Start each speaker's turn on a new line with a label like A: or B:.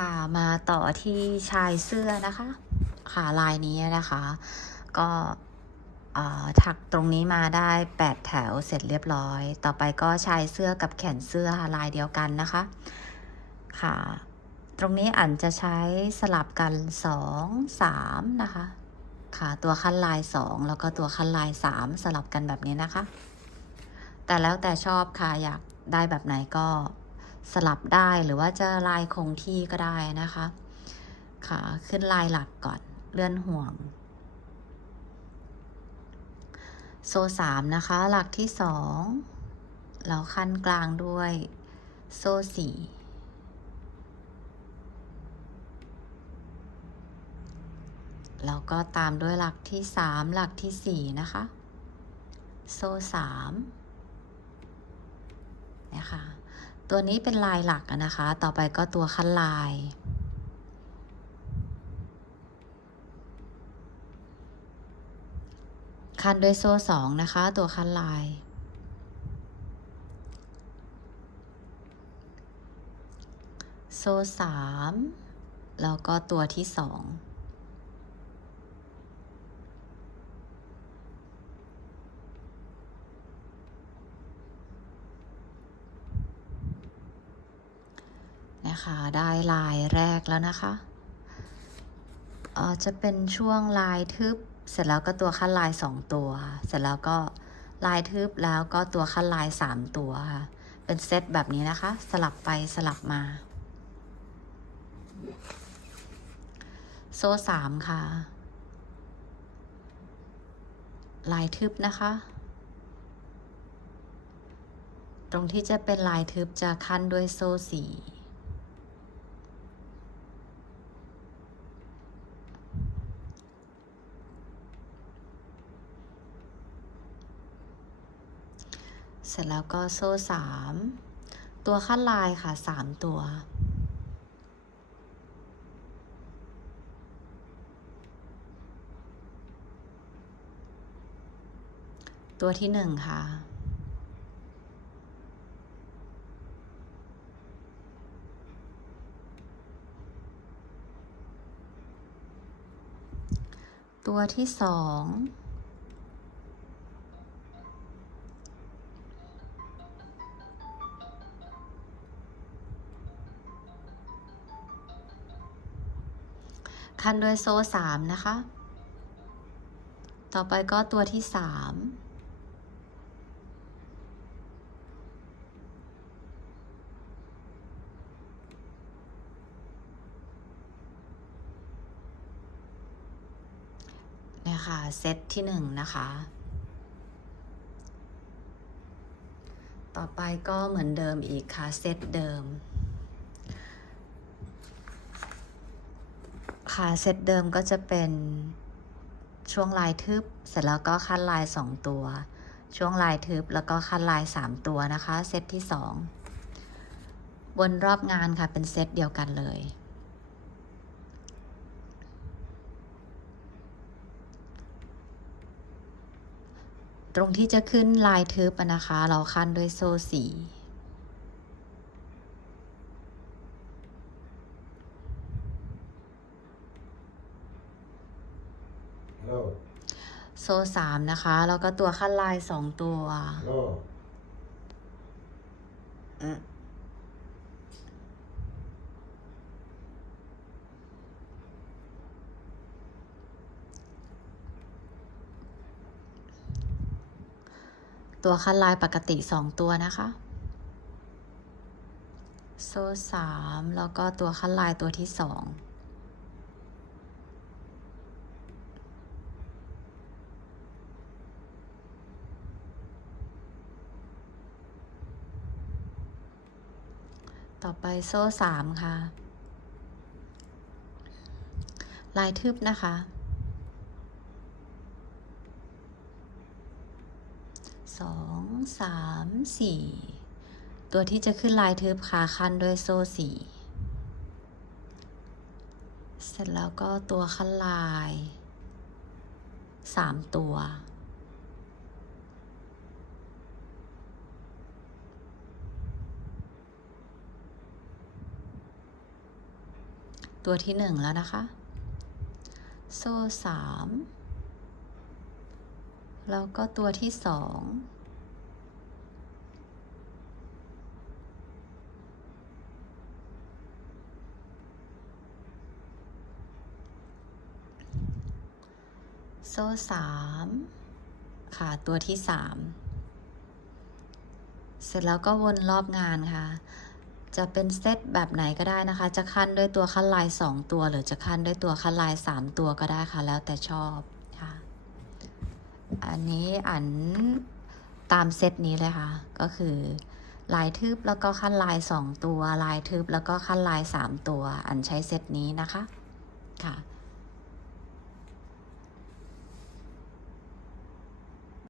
A: ค่ะมาต่อที่ชายเสื้อนะคะ ค่ะลายนี้นะคะ ก็ถักตรงนี้มาได้ 8 แถวเสร็จเรียบร้อย ต่อไปก็ชายเสื้อกับแขนเสื้อลายเดียวกันนะคะ ค่ะ ตรงนี้อันจะใช้สลับกัน 2 3 นะคะ ค่ะตัวขั้นลาย 2 แล้วก็ตัวขั้นลาย 3 สลับกันแบบนี้นะคะ แต่แล้วแต่ชอบค่ะอยากได้แบบไหนก็ สลับได้หรือว่าจะลายคงที่ก็ได้นะคะค่ะขึ้นลายหลักก่อนเลื่อนห่วง โซ่สามนะคะ หลักที่สองเราขั้นกลางด้วยโซ่สี่แล้วก็ตามด้วยหลักที่สามหลักที่สี่นะคะ โซ่สามนะคะ ตัวนี้เป็นลายหลักนะคะ ต่อไปก็ตัวขั้นลาย คันด้วยโซ่สองนะคะ ตัวคันลาย โซ่สามแล้วก็ตัวที่สอง นะคะ ได้ลายแรกแล้วนะคะเออจะเป็นช่วงลายทึบ เสร็จแล้วก็ตัวขั้นลายสองตัว เสร็จแล้วก็ลายทึบแล้วก็ตัวขั้นลายสามตัวค่ะ เป็นเซตแบบนี้นะคะ สลับไปสลับมา โซ่สามค่ะ ลายทึบนะคะ ตรงที่จะเป็นลายทึบจะขั้นด้วยโซ่สี่ เสร็จแล้วก็โซ่สามตัวขั้นลายค่ะสามตัว ตัวที่หนึ่งค่ะ ตัวที่สอง คันด้วยโซ่สามนะคะ ต่อไปก็ตัวที่สามเนี่ยค่ะ เซตที่หนึ่งนะคะ ต่อไปก็เหมือนเดิมอีกค่ะ เซตเดิม ค่ะเซตเดิมก็จะเป็นช่วงลายทึบ เสร็จแล้วก็คัดลายสองตัว ช่วงลายทึบแล้วก็คัดลายสามตัวนะคะ เซตที่สองบนรอบงานค่ะเป็นเซตเดียวกันเลย ตรงที่จะขึ้นลายทึบนะคะ เราขั้นด้วยโซ่สี
B: โซ่
A: สามนะคะ แล้วก็ตัวขั้นลายสองตัวตัวคันลายปกติสองตัวนะคะ โซ่สามแล้วก็ตัวคันลายตัวที่สอง ต่อไปโซ่สามค่ะ ลายทึบนะคะ สองสามสี่ ตัวที่จะขึ้นลายทึบค่ะขั้นด้วยโซ่สี่ เสร็จแล้วก็ตัวขั้นลายสามตัว ตัวที่หนึ่งแล้วนะคะ โซ่สามแล้วก็ตัวที่สองโซ่สามค่ะตัวที่สามเสร็จแล้วก็วนรอบงานค่ะ จะเป็นเซตแบบไหนก็ได้นะคะ จะขั้นด้วยตัวขั้นลายสองตัว หรือจะขั้นด้วยตัวขั้นลายสามตัวก็ได้ค่ะ แล้วแต่ชอบค่ะ อันนี้อันตามเซตนี้เลยค่ะ ก็คือลายทึบแล้วก็ขั้นลายสองตัว ลายทึบแล้วก็ขั้นลายสามตัว อันใช้เซตนี้นะคะ ค่ะ